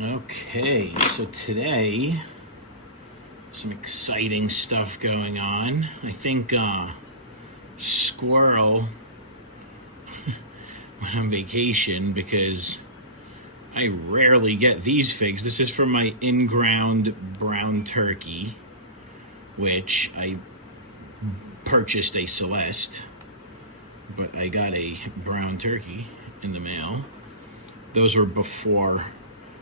Okay, so today, some exciting stuff going on. I think Squirrel went on vacation because I rarely get these figs. This is from my in-ground brown turkey, which I purchased a Celeste, but I got a brown turkey in the mail. Those were before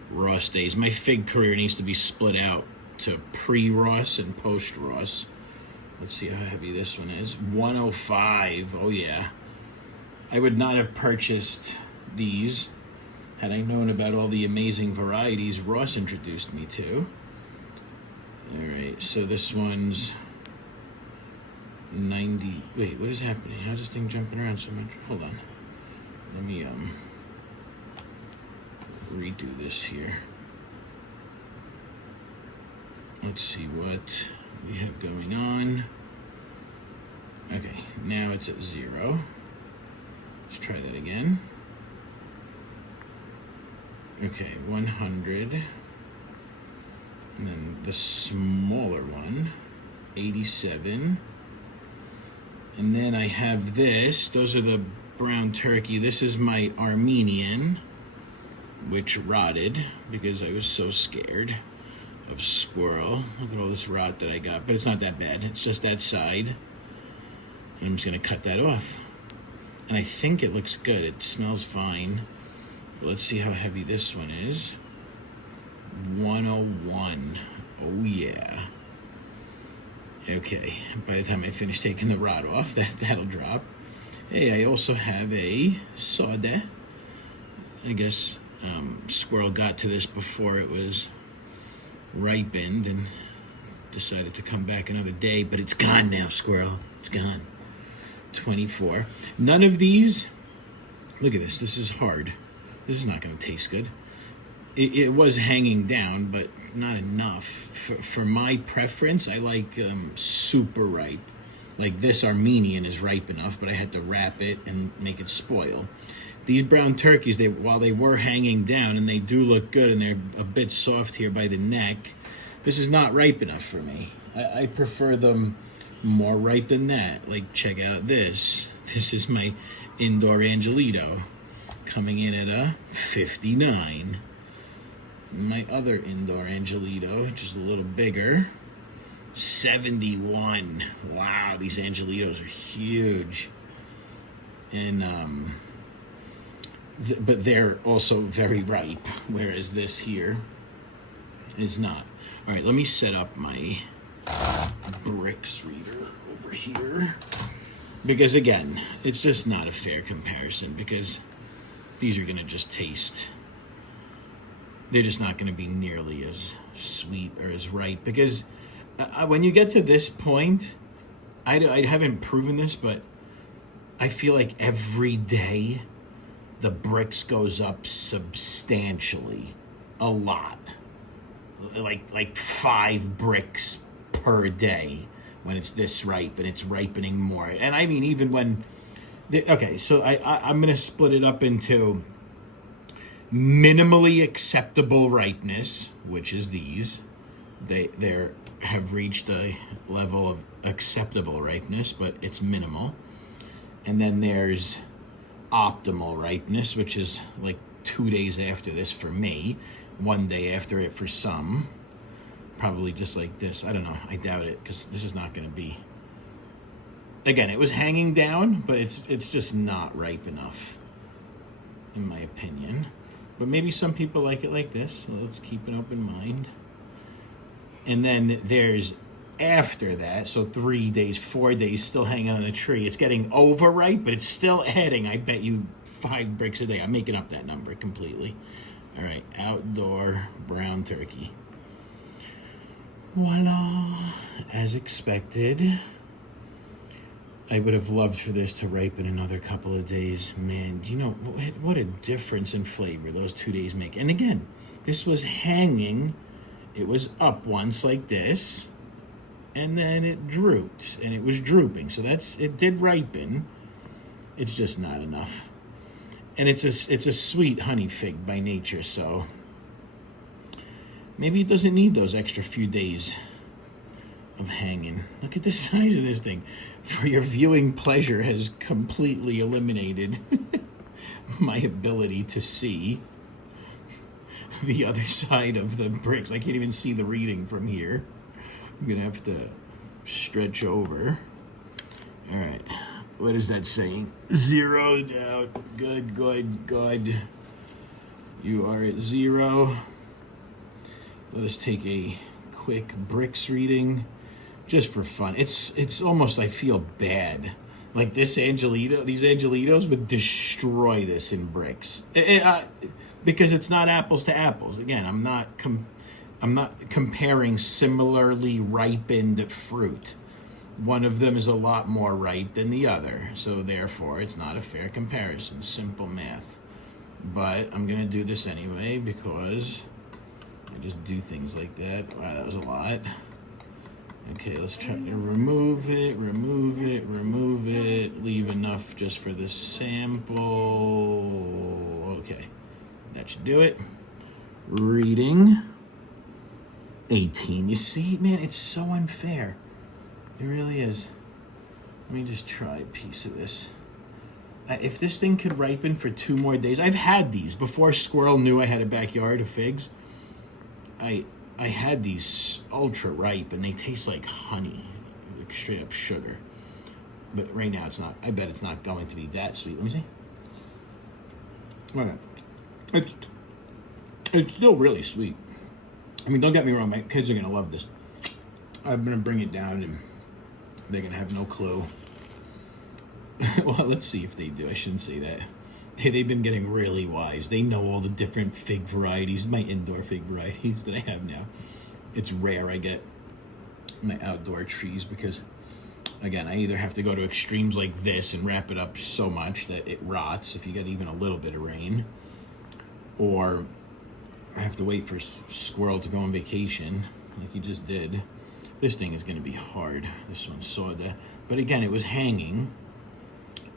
Ross days. My fig career needs to be split out to pre-Ross and post-Ross. Let's see how heavy this one is. 105. Oh yeah. I would not have purchased these had I known about all the amazing varieties Ross introduced me to. Alright, so this one's 90. Wait, what is happening? How's this thing jumping around so much? Hold on. Let me redo this here. Let's see what we have going on. Okay, now it's at 0. Let's try that again. Okay, 100. And then the smaller one, 87. And then I have this. Those are the brown turkey. This is my Armenian, which rotted because I was so scared of squirrel. Look at all this rot that I got, but it's not that bad. It's just that side. And I'm just gonna cut that off. And I think it looks good. It smells fine. But let's see how heavy this one is. 101. Oh yeah. Okay, by the time I finish taking the rot off, that'll drop. Hey, I also have a Sade. I guess Squirrel got to this before it was ripened and decided to come back another day, but it's gone now, Squirrel. It's gone. 24. None of these, look at this. This is hard. This is not going to taste good. It was hanging down, but not enough. For my preference, I like super ripe. Like this Armenian is ripe enough, but I had to wrap it and make it spoil. These brown turkeys, while they were hanging down, and they do look good, and they're a bit soft here by the neck, this is not ripe enough for me. I prefer them more ripe than that. Like, check out this. This is my indoor Angelito, coming in at a 59. My other indoor Angelito, which is a little bigger, 71. Wow, these Angelitos are huge. And, but they're also very ripe, whereas this here is not. All right, let me set up my brix reader over here. Because again, it's just not a fair comparison because these are gonna just taste, they're just not gonna be nearly as sweet or as ripe. Because when you get to this point, I haven't proven this, but I feel like every day the brix goes up substantially, a lot, like 5 brix per day when it's this ripe, and it's ripening more. And I mean, even when, okay, so I'm gonna split it up into minimally acceptable ripeness, which is these. They have reached a level of acceptable ripeness, but it's minimal. And then there's optimal ripeness, which is like 2 days after this for me, 1 day after it for some. Probably just like this. I don't know. I doubt it, because this is not going to be. Again, it was hanging down, but it's just not ripe enough, in my opinion. But maybe some people like it like this, so let's keep an open mind. And then there's after that, so 3 days, 4 days, still hanging on the tree. It's getting overripe, but it's still adding, I bet you, 5 brix a day. I'm making up that number completely. All right, outdoor brown turkey. Voila, as expected. I would have loved for this to ripen another couple of days. Man, do you know what a difference in flavor those 2 days make? And again, this was hanging. It was up once like this, and then it drooped, and it was drooping. So it did ripen. It's just not enough. And it's a sweet honey fig by nature, so Maybe it doesn't need those extra few days of hanging. Look at the size of this thing. For your viewing pleasure has completely eliminated my ability to see the other side of the bricks. I can't even see the reading from here. I'm gonna have to stretch over. All right, what is that saying? Zeroed out. Good, good, good. You are at 0. Let us take a quick bricks reading just for fun. It's almost, I feel bad. Like these Angelitos would destroy this in bricks. Because it's not apples to apples. Again, I'm not comparing similarly ripened fruit. One of them is a lot more ripe than the other, so therefore it's not a fair comparison. Simple math. But I'm gonna do this anyway because I just do things like that. Wow, that was a lot. Okay, let's try to remove it, leave enough just for the sample. Okay, that should do it. Reading 18. You see, man, it's so unfair. It really is. Let me just try a piece of this. If this thing could ripen for 2 more days, I've had these before Squirrel knew I had a backyard of figs. I had these ultra ripe and they taste like honey, like straight up sugar. But right now it's not. I bet it's not going to be that sweet. Let me see. Okay. It's still really sweet. I mean, don't get me wrong, my kids are gonna love this. I'm gonna bring it down and they're gonna have no clue. Well, let's see if they do. I shouldn't say that. They've been getting really wise. They know all the different fig varieties, my indoor fig varieties that I have now. It's rare I get my outdoor trees because, again, I either have to go to extremes like this and wrap it up so much that it rots if you get even a little bit of rain, or I have to wait for Squirrel to go on vacation like he just did. This thing is going to be hard. This one saw that. But again, it was hanging.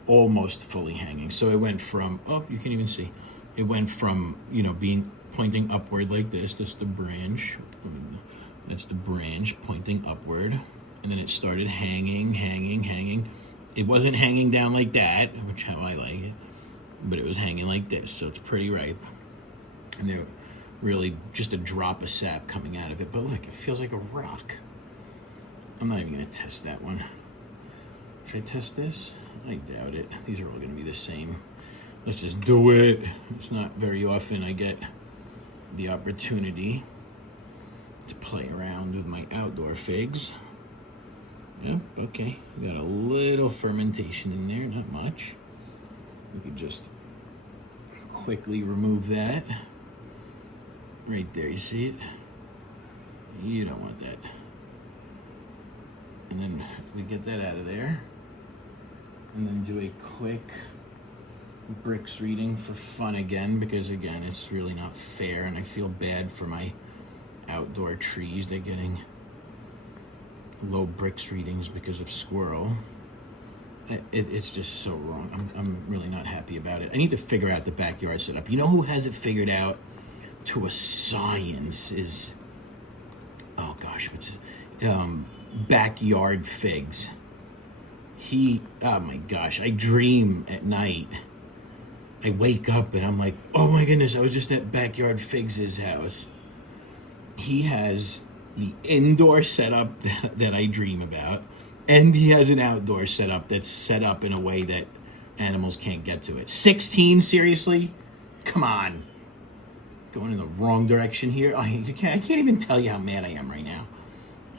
Almost fully hanging. So it went from, oh, you can even see, it went from, you know, being pointing upward like this. That's the branch. That's the branch pointing upward. And then it started hanging. It wasn't hanging down like that, which how I like it, but it was hanging like this. So it's pretty ripe. And they're really just a drop of sap coming out of it. But look, it feels like a rock. I'm not even going to test that one. Should I test this? I doubt it. These are all going to be the same. Let's just do it. It's not very often I get the opportunity to play around with my outdoor figs. Yep, okay. Got a little fermentation in there, not much. We could just quickly remove that. Right there, you see it? You don't want that. And then we get that out of there. And then do a quick bricks reading for fun again, because again, it's really not fair and I feel bad for my outdoor trees. They're getting low bricks readings because of Squirrel. It's just so wrong. I'm really not happy about it. I need to figure out the backyard setup. You know who has it figured out to a science is, oh gosh, what's it? Backyard Figs. Oh my gosh, I dream at night. I wake up and I'm like, oh my goodness, I was just at Backyard Figs' house. He has the indoor setup that I dream about, and he has an outdoor setup that's set up in a way that animals can't get to it. 16, seriously? Come on. Going in the wrong direction here. I can't even tell you how mad I am right now.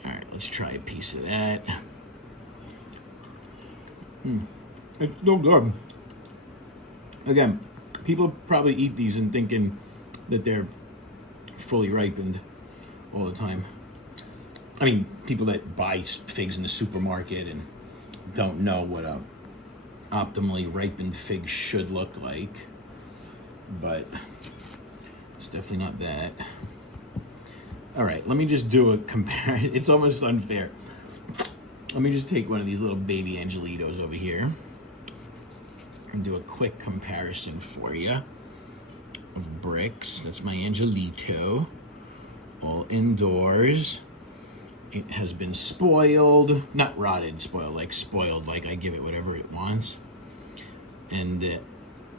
All right, let's try a piece of that. It's so good. Again, people probably eat these and thinking that they're fully ripened all the time. I mean, people that buy figs in the supermarket and don't know what a optimally ripened fig should look like. But it's definitely not that. All right, let me just do a comparison. It's almost unfair. Let me just take one of these little baby Angelitos over here and do a quick comparison for you of bricks. That's my Angelito. all indoors. It has been spoiled, not rotted, spoiled, like spoiled, like I give it whatever it wants. And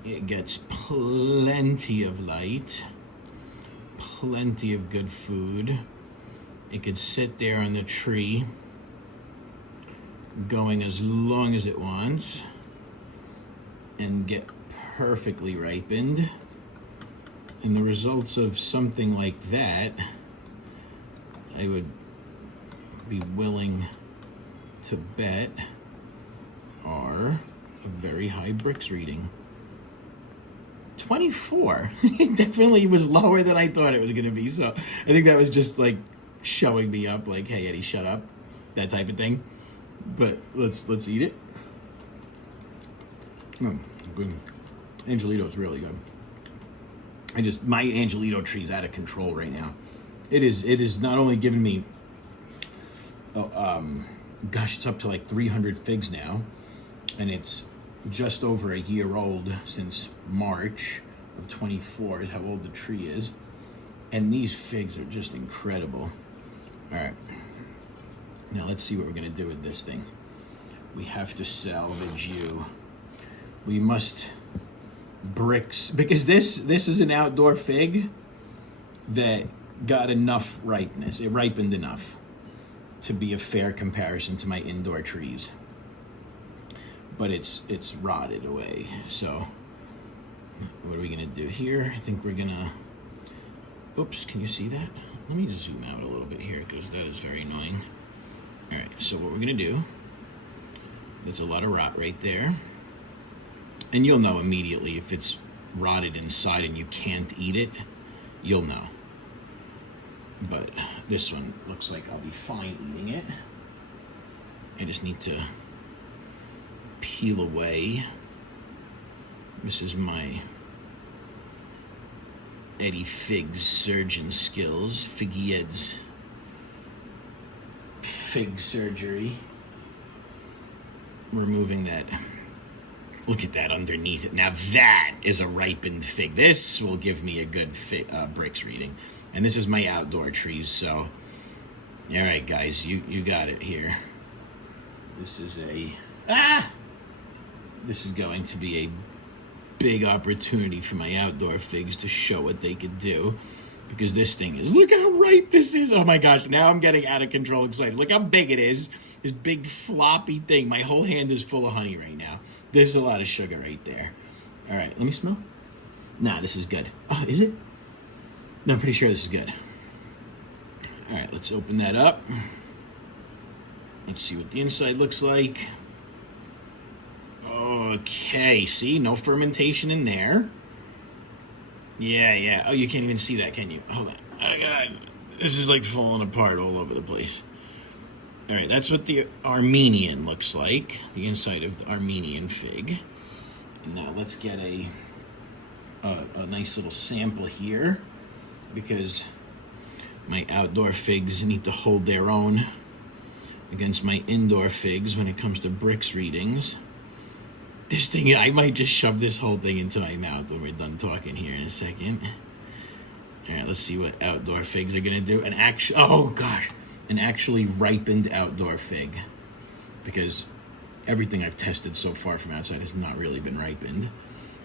it gets plenty of light, plenty of good food. It could sit there on the tree going as long as it wants and get perfectly ripened. And the results of something like that, I would be willing to bet, are a very high brix reading. 24. It definitely was lower than I thought it was going to be. So I think that was just like showing me up, like, hey Eddie, shut up, that type of thing. But let's eat it. Good. Angelito is really good. My Angelito tree is out of control right now. It is not only giving me, gosh, it's up to like 300 figs now, and it's just over a year old since March of 24 is how old the tree is. And these figs are just incredible. All right, now let's see what we're gonna do with this thing. We have to salvage you. We must brix, because this is an outdoor fig that got enough ripeness. It ripened enough to be a fair comparison to my indoor trees. But it's rotted away. So what are we gonna do here? I think we're gonna, oops, can you see that? Let me just zoom out a little bit here because that is very annoying. All right, so what we're gonna do, there's a lot of rot right there. And you'll know immediately if it's rotted inside and you can't eat it, you'll know. But this one looks like I'll be fine eating it. I just need to peel away. This is my Eddie Figs surgeon skills, Figgyed's fig surgery. Removing that. Look at that underneath it. Now that is a ripened fig. This will give me a good brix reading. And this is my outdoor trees, so all right, guys, you got it here. This is this is going to be a big opportunity for my outdoor figs to show what they could do, because this thing is, look how ripe this is. Oh my gosh, now I'm getting out of control excited. Look how big it is. This big floppy thing. My whole hand is full of honey right now. There's a lot of sugar right there. All right, let me smell. Nah, this is good. Oh, is it? No, I'm pretty sure this is good. All right, let's open that up. Let's see what the inside looks like. Okay, see, no fermentation in there. Yeah. Oh, you can't even see that, can you? Hold on. Oh, God. This is like falling apart all over the place. All right, that's what the Armenian looks like, the inside of the Armenian fig. And now let's get a nice little sample here, because my outdoor figs need to hold their own against my indoor figs when it comes to brix readings. This thing, I might just shove this whole thing into my mouth when we're done talking here in a second. All right, let's see what outdoor figs are gonna do. An actually ripened outdoor fig, because everything I've tested so far from outside has not really been ripened.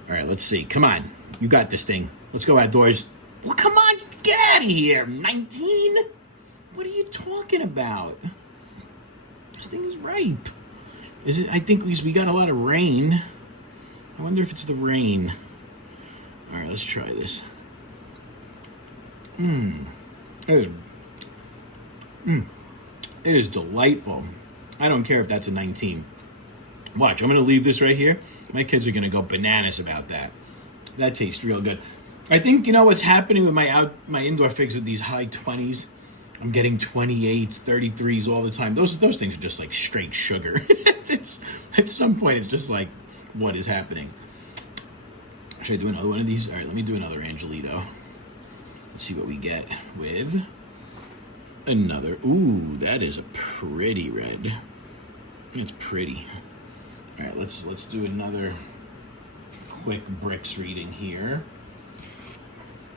All right, let's see. Come on, you got this thing. Let's go outdoors. Well, come on, get out of here. 19? What are you talking about? This thing is ripe. Is it? I think we got a lot of rain. I wonder if it's the rain. All right, let's try this. It is delightful. I don't care if that's a 19. Watch, I'm gonna leave this right here. My kids are gonna go bananas about that. That tastes real good. I think, you know what's happening with my indoor figs with these high 20s? I'm getting 28, 33s all the time. Those things are just like straight sugar. At some point, it's just like, what is happening? Should I do another one of these? All right, let me do another Angelito. Let's see what we get with another. Ooh, that is a pretty red. It's pretty. All right, let's do another quick brix reading here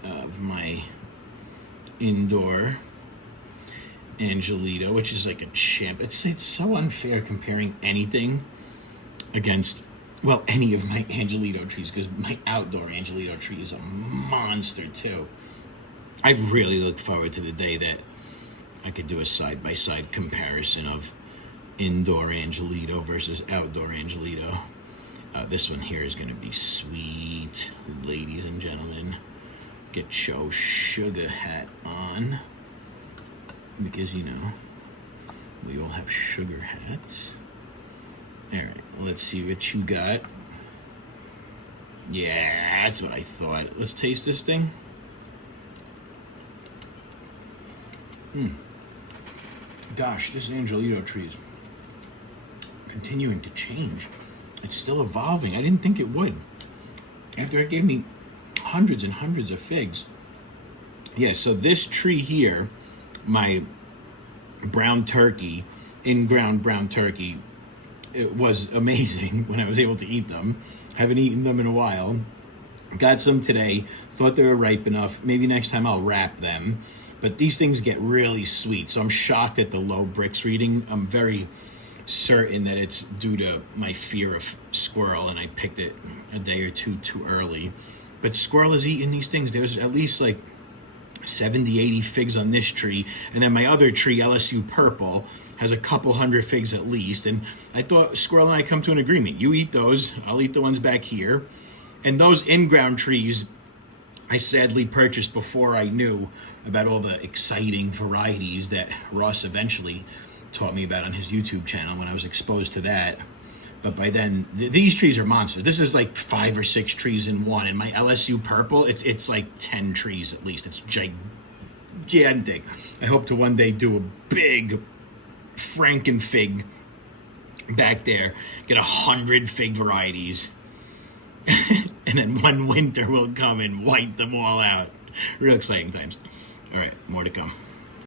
of my indoor Angelito, which is like a champ. It's so unfair comparing anything against, well, any of my Angelito trees, because my outdoor Angelito tree is a monster too. I really look forward to the day that I could do a side-by-side comparison of indoor Angelito versus outdoor Angelito. This one here is going to be sweet, ladies and gentlemen. Get your sugar hat on, because, you know, we all have sugar hats. All right, let's see what you got. Yeah, that's what I thought. Let's taste this thing. Gosh, this Angelito tree is continuing to change. It's still evolving. I didn't think it would. After it gave me hundreds and hundreds of figs. Yeah, so this tree here, my brown turkey, in-ground brown turkey, it was amazing when I was able to eat them. Haven't eaten them in a while. Got some today. Thought they were ripe enough. Maybe next time I'll wrap them. But these things get really sweet, so I'm shocked at the low brix reading. I'm very certain that it's due to my fear of squirrel, and I picked it a day or two too early. But squirrel is eating these things. There's at least like 70, 80 figs on this tree. And then my other tree, LSU Purple, has a couple hundred figs at least. And I thought squirrel and I come to an agreement. You eat those, I'll eat the ones back here. And those in-ground trees, I sadly purchased before I knew about all the exciting varieties that Ross eventually taught me about on his YouTube channel when I was exposed to that. But by then, these trees are monsters. This is like 5 or 6 trees in one. And my LSU Purple, it's like 10 trees at least. It's gigantic. I hope to one day do a big Frankenfig back there. Get 100 fig varieties. And then one winter will come and wipe them all out. Real exciting times. All right, more to come.